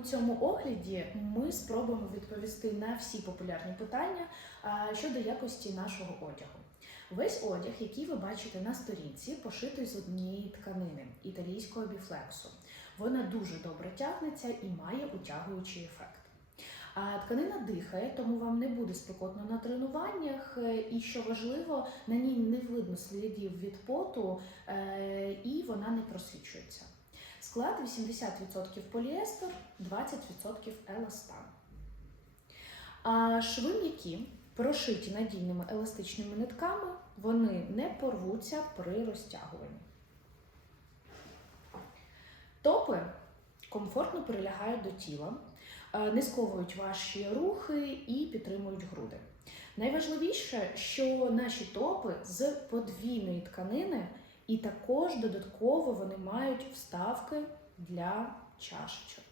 У цьому огляді ми спробуємо відповісти на всі популярні питання щодо якості нашого одягу. Весь одяг, який ви бачите на сторінці, пошитий з однієї тканини італійського біфлексу. Вона дуже добре тягнеться і має утягуючий ефект. Тканина дихає, тому вам не буде спекотно на тренуваннях. е, І що важливо, на ній не видно слідів від поту, е, і вона не просвічується. Склад 80% поліестер, 20% еластан. А шви м'які, прошиті надійними еластичними нитками, вони не порвуться при розтягуванні. Топи комфортно прилягають до тіла, е, не сковують ваші рухи і підтримують груди. Найважливіше, що наші топи з подвійної тканини, і також додатково вони мають вставки для чашечок.